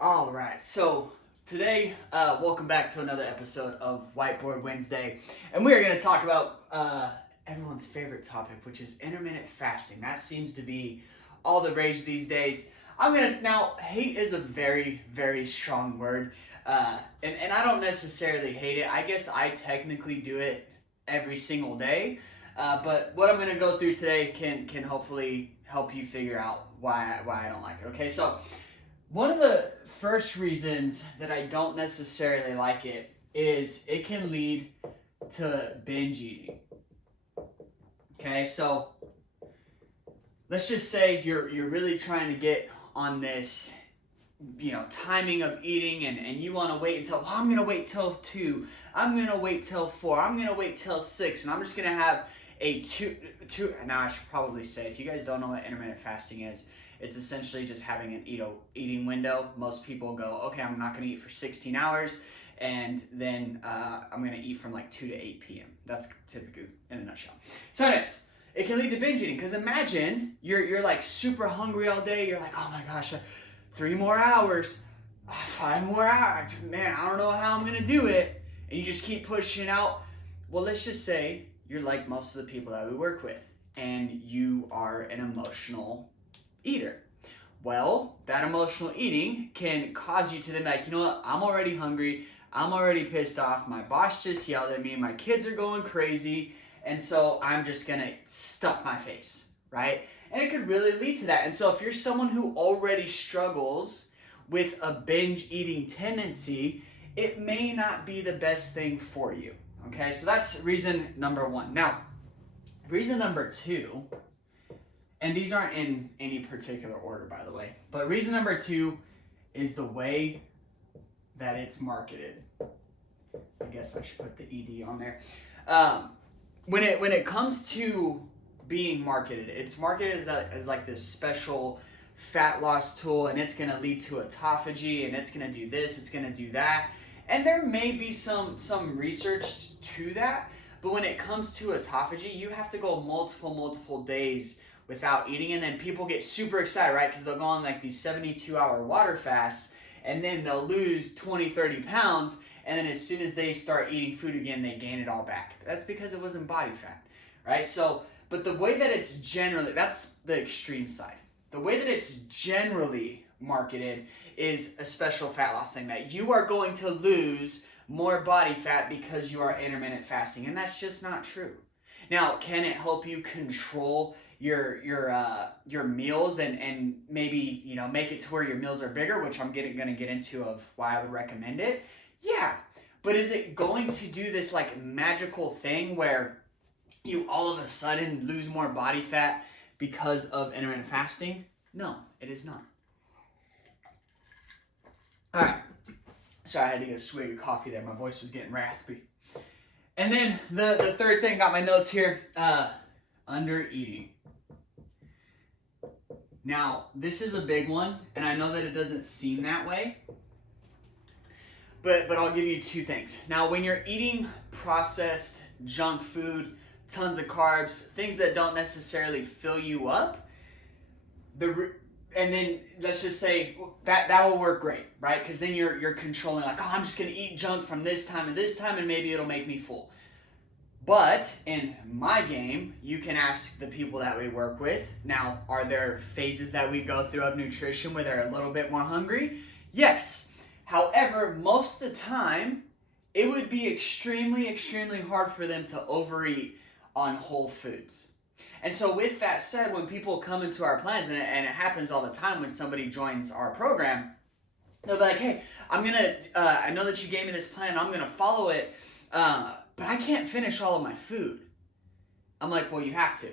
All right, so today, welcome back to another episode of Whiteboard Wednesday, and we are going to talk about everyone's favorite topic, which is intermittent fasting. That seems to be all the rage these days. Hate is a very, very strong word, and I don't necessarily hate it. I guess I technically do it every single day, but what I'm going to go through today can hopefully help you figure out why I don't like it. Okay, so one of the first reasons that I don't necessarily like it is it can lead to binge eating. Okay, so let's just say you're really trying to get on this, timing of eating, and you want to wait until, I'm going to wait till 2, I'm going to wait till 4, I'm going to wait till 6, and I'm just going to have a two. Now I should probably say, if you guys don't know what intermittent fasting is, it's essentially just having an eating window. Most people go, okay, I'm not going to eat for 16 hours, and then I'm going to eat from like 2 to 8 p.m. That's typically in a nutshell. So anyways, it can lead to binge eating, because imagine you're like super hungry all day. You're like, oh my gosh, 3 more hours, 5 more hours. Man, I don't know how I'm going to do it. And you just keep pushing out. Well, let's just say you're like most of the people that we work with, and you are an emotional eater. Well, that emotional eating can cause you to then be like, you know what, I'm already hungry, I'm already pissed off, my boss just yelled at me, my kids are going crazy, and so I'm just gonna stuff my face, right? And it could really lead to that. And so if you're someone who already struggles with a binge eating tendency, it may not be the best thing for you. Okay, so that's reason number 1. Now, reason number 2, and these aren't in any particular order, by the way, but reason number 2 is the way that it's marketed. I guess I should put the ED on there. When it comes to being marketed, it's marketed as like this special fat loss tool, and it's going to lead to autophagy, and it's going to do this, it's going to do that. And there may be some research to that, but when it comes to autophagy, you have to go multiple days without eating, and then people get super excited, right? Because they'll go on like these 72-hour water fasts, and then they'll lose 20-30 pounds, and then as soon as they start eating food again, they gain it all back. That's because it wasn't body fat, right? So, but the way that it's generally, that's the extreme side. The way that it's generally marketed is a special fat loss thing, that you are going to lose more body fat because you are intermittent fasting, and that's just not true. Now, can it help you control your meals and maybe make it to where your meals are bigger, which I'm going to get into of why I would recommend it? Yeah, but is it going to do this like magical thing where you all of a sudden lose more body fat because of intermittent fasting? No, it is not. All right. Sorry, I had to get a swig of coffee there. My voice was getting raspy. And then the third thing, got my notes here, under eating. Now, this is a big one, and I know that it doesn't seem that way, but I'll give you 2 things. Now, when you're eating processed junk food, tons of carbs, things that don't necessarily fill you up, and then let's just say that will work great, right? Because then you're controlling, like, oh, I'm just going to eat junk from this time and this time, and maybe it'll make me full. But in my game, you can ask the people that we work with, now, are there phases that we go through of nutrition where they're a little bit more hungry? Yes. However, most of the time, it would be extremely hard for them to overeat on whole foods. And so with that said, when people come into our plans, and it happens all the time when somebody joins our program, they'll be like, hey, I know that you gave me this plan, I'm going to follow it, but I can't finish all of my food. I'm like, well, you have to.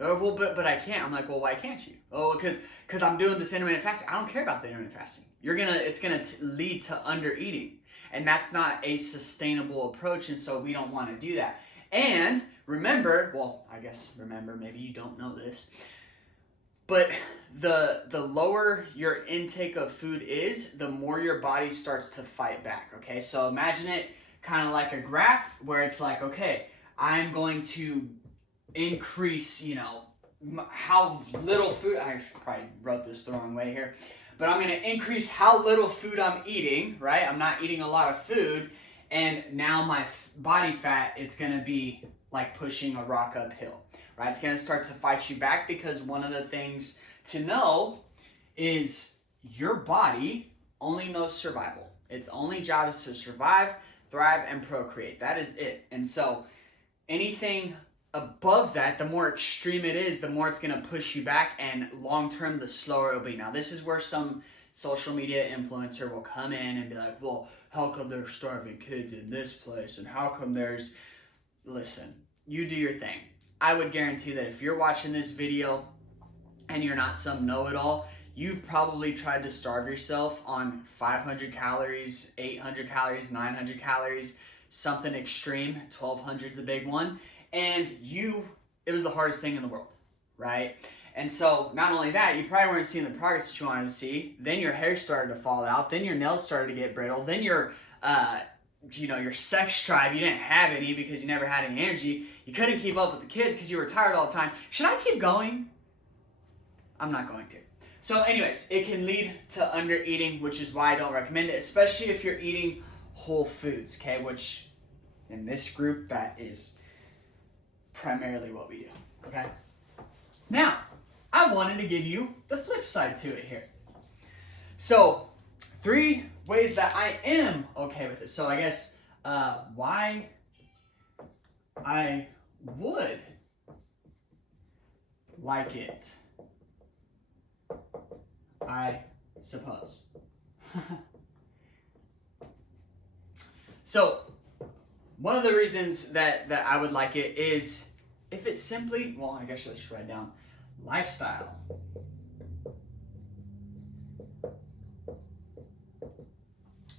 Oh, well, but I can't. I'm like, well, why can't you? Oh, because I'm doing this intermittent fasting. I don't care about the intermittent fasting. It's gonna lead to under eating, and that's not a sustainable approach. And so we don't want to do that. And remember, maybe you don't know this, but the lower your intake of food is, the more your body starts to fight back. Okay, so imagine it kind of like a graph where it's like, okay, I'm going to increase, how little food, I probably wrote this the wrong way here, but I'm going to increase how little food I'm eating, right? I'm not eating a lot of food, and now my body fat, it's going to be like pushing a rock uphill, right? It's going to start to fight you back, because one of the things to know is your body only knows survival. Its only job is to survive, thrive, and procreate. That is it. And so anything above that, the more extreme it is, the more it's going to push you back, and long term, the slower it'll be. Now, this is where some social media influencer will come in and be like, well, how come there's starving kids in this place? And how come there's... Listen, you do your thing. I would guarantee that if you're watching this video and you're not some know-it-all, you've probably tried to starve yourself on 500 calories, 800 calories, 900 calories, something extreme, 1200's a big one, and it was the hardest thing in the world, right? And so not only that, you probably weren't seeing the progress that you wanted to see. Then your hair started to fall out. Then your nails started to get brittle. Then your sex drive, you didn't have any because you never had any energy. You couldn't keep up with the kids because you were tired all the time. Should I keep going? I'm not going to. So anyways, it can lead to under eating, which is why I don't recommend it, especially if you're eating whole foods, okay? Which in this group, that is primarily what we do, okay? Now, I wanted to give you the flip side to it here. So 3 ways that I am okay with it. So I guess why I would like it, I suppose. So one of the reasons that I would like it is if it's simply, well, I guess let's just write down lifestyle.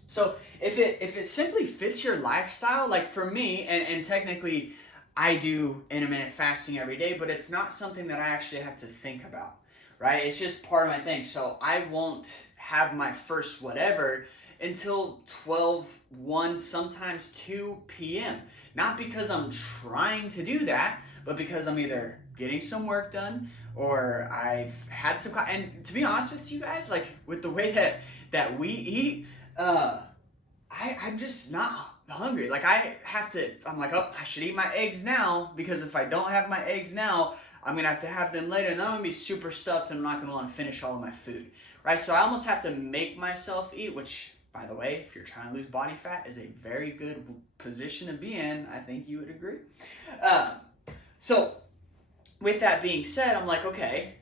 So if it simply fits your lifestyle, like for me, and technically I do intermittent fasting every day, but it's not something that I actually have to think about, right? It's just part of my thing. So I won't have my first whatever until 12, 1, sometimes 2 p.m. Not because I'm trying to do that, but because I'm either getting some work done or I've had some, and to be honest with you guys, like with the way that we eat, I'm just not hungry. Like I'm like, oh, I should eat my eggs now, because if I don't have my eggs now, I'm gonna have to have them later, and then I'm gonna be super stuffed and I'm not gonna want to finish all of my food, right? So I almost have to make myself eat, which, by the way, if you're trying to lose body fat, is a very good position to be in. I think you would agree. So with that being said, I'm like, okay,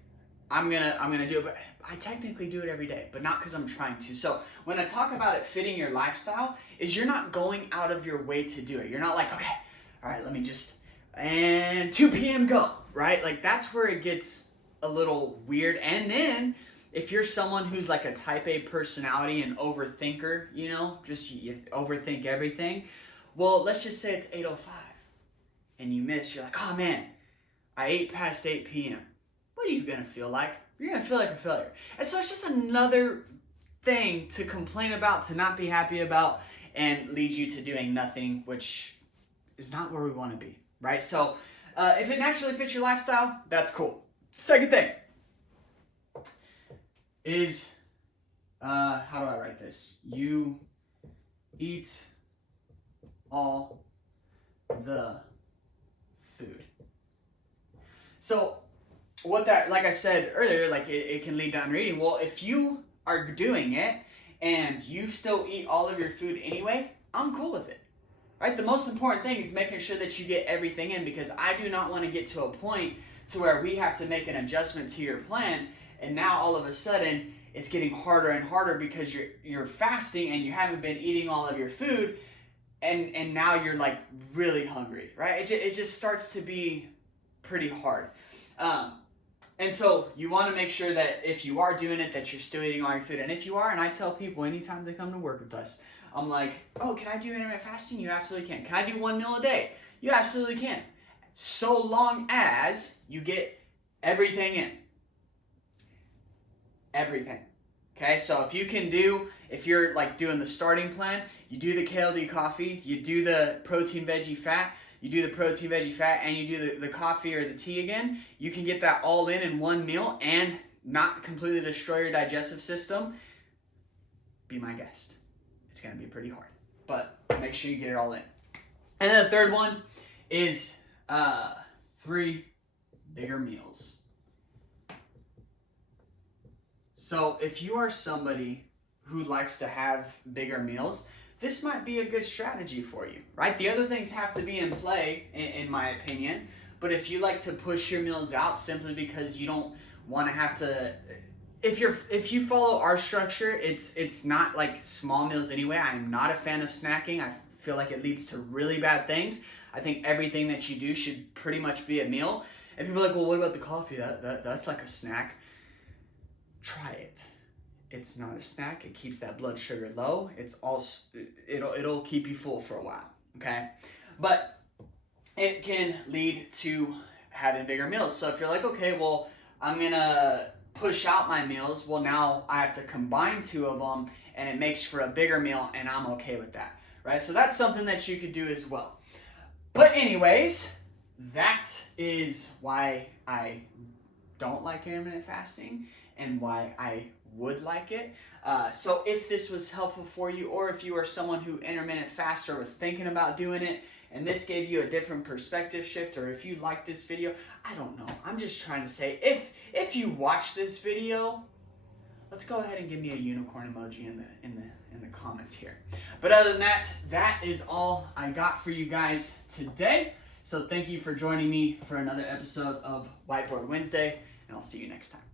I'm gonna do it, but I technically do it every day, but not because I'm trying to. So when I talk about it fitting your lifestyle, is you're not going out of your way to do it. You're not like, okay, all right, let me just, and 2 p.m. go, right? Like that's where it gets a little weird. And then if you're someone who's like a type A personality and overthinker, just you overthink everything. Well, let's just say it's 8:05 and you miss, you're like, oh man, I ate past 8 p.m. What are you gonna feel like? You're gonna feel like a failure. And so it's just another thing to complain about, to not be happy about, and lead you to doing nothing, which is not where we wanna be, right? So if it naturally fits your lifestyle, that's cool. Second thing is, how do I write this? You eat all the food. So what that, like I said earlier, like it can lead to under-eating. Well, if you are doing it and you still eat all of your food anyway, I'm cool with it, right? The most important thing is making sure that you get everything in, because I do not want to get to a point to where we have to make an adjustment to your plan, and now all of a sudden it's getting harder and harder because you're fasting and you haven't been eating all of your food, and now you're like really hungry, right? It just starts to be pretty hard. And so you want to make sure that if you are doing it, that you're still eating all your food. And if you are, and I tell people anytime they come to work with us, I'm like, oh, can I do intermittent fasting? You absolutely can. Can I do 1 meal a day? You absolutely can. So long as you get everything in. Everything. Okay, so if you're like doing the starting plan, you do the KLD coffee, you do the protein veggie fat, you do the protein veggie fat, and you do the coffee or the tea again, you can get that all in 1 meal and not completely destroy your digestive system, be my guest. It's going to be pretty hard, but make sure you get it all in. And then the third one is 3 bigger meals. So if you are somebody who likes to have bigger meals, this might be a good strategy for you, right? The other things have to be in play, in my opinion. But if you like to push your meals out simply because you don't want to have to, if you follow our structure, it's not like small meals anyway. I'm not a fan of snacking. I feel like it leads to really bad things. I think everything that you do should pretty much be a meal. And people are like, well, what about the coffee? That's like a snack. Try it. It's not a snack. It keeps that blood sugar low. It'll keep you full for a while, okay? But it can lead to having bigger meals. So if you're like, okay, well, I'm gonna push out my meals. Well, now I have to combine 2 of them, and it makes for a bigger meal, and I'm okay with that, right? So that's something that you could do as well. But anyways, that is why I don't like intermittent fasting and why I would like it. So if this was helpful for you, or if you are someone who intermittent fasts or was thinking about doing it, and this gave you a different perspective shift, or if you like this video, I don't know. I'm just trying to say, if you watch this video, let's go ahead and give me a unicorn emoji in the comments here. But other than that, that is all I got for you guys today. So thank you for joining me for another episode of Whiteboard Wednesday, and I'll see you next time.